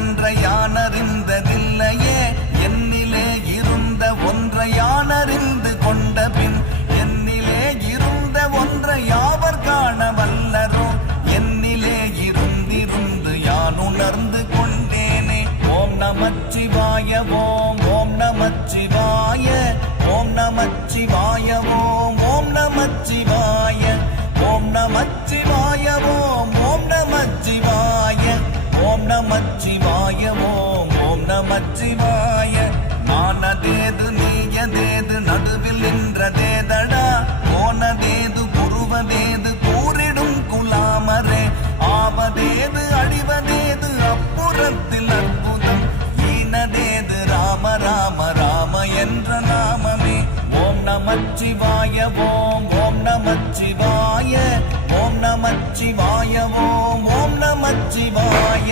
ஒன்றை யான் அறிந்ததில்லையே, என்னிலே இருந்த ஒன்றை யான் அறிந்து கொண்ட பின் என்னிலே இருந்த ஒன்றை யாவர் காண வல்லரோ, என்னிலே இருந்திருந்து யான் உணர்ந்து கொண்டேனே. ஓம் நமச்சிவாய ஓம் ஓம் நமச்சிவாய ஓம் நமச்சிவாய ஓம் ஓம் நமச்சிவாய ஓம் நமச்சிவாய ஓம் ஓம் நமச்சிவாய ஓம் நமச்சிவாய ஓம் ஓம் நமச்சிவாய. நானதேது நீயதேது நடுவில் நின்றதேதடா, போனதேது புருவதேது கூறிடும் குலாமரே, ஆவதேது அழிவதேது அப்புறத்தில் அற்புதம், ஈனதேது ராம ராம ராம என்ற நாமமே. ஓம் நமச்சிவாய ஓம் ஓம் நமச்சிவாய ஓம் நமச்சிவாய ஓம் ஓம் நமச்சிவாய.